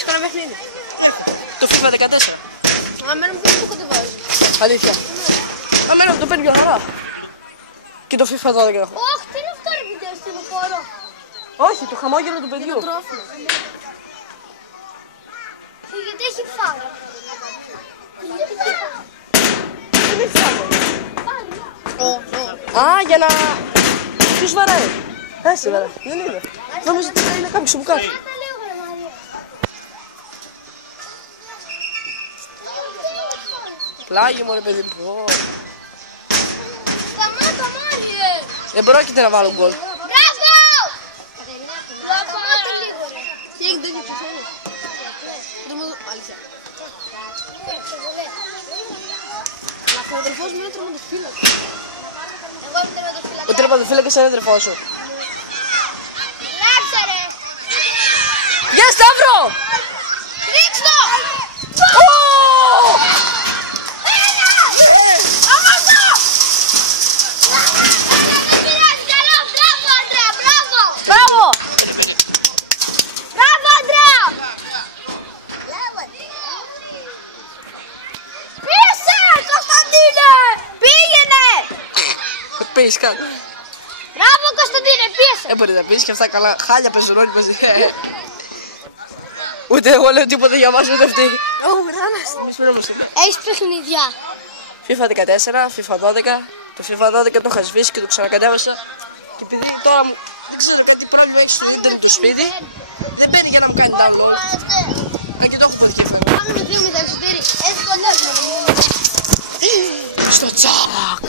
Έχεις κανένα παιχνίδι? Το FIFA 14. Αμένα μου πεις που κατεβάζει. Αλήθεια. Αμένα μου το παίρνει μια χαρά. Και το FIFA 12 έχω. Όχι, τι είναι αυτό ρε βιντεό στην χώρο. Όχι, το χαμόγελο του παιδιού. Το τρόφιμο. Γιατί έχει φάγα. Δεν έχει φάγα. Α, για να τους βαράει. Έτσι βαράει. Δεν είναι. Νομίζω ότι είναι κάποιος που κάτω. Πλάγι μου ρε παιδί μου. Σταμάτα Μάριε. Δεν πρόκειται να βάλω γκολ. Μπράβο! Σταμάτα λίγο ρε. Τι έχει τέτοιο που θέλεις. Αλήθεια. Ο αδερφός μου είναι τερματοφύλακας. Εγώ είμαι τερματοφύλακας. Ο τερματοφύλακας είναι αδερφός σου. Γράψε ρε. Γεια Σταύρο! Ρίξ' το! Μπράβο! Μπράβο, Αντρέα! Πίεσε, Κωνσταντίνε! Πήγαινε! Πεις κάτι. Μπράβο, Κωνσταντίνε, πίεσε! Δεν μπορεί να πεις και αυτά καλά χάλια παίζουν όλοι μαζί. Ούτε εγώ λέω τίποτα για μας ούτε αυτοί. Έχεις παιχνιδιά. FIFA 14, FIFA 12. Το FIFA 12 το είχα σβήσει και το ξανακατέβασα. Και επειδή τώρα μου δεν ξέρω κάτι πρόβλημα έχει στο ίντερνετ του σπίτι, δεν μπαίνει για να μου κάνει download. Αν και το έχω ποδική φέρα. Κάνουμε 2-0 εξωτερή. Έτσι το λέω. Στο τσακ!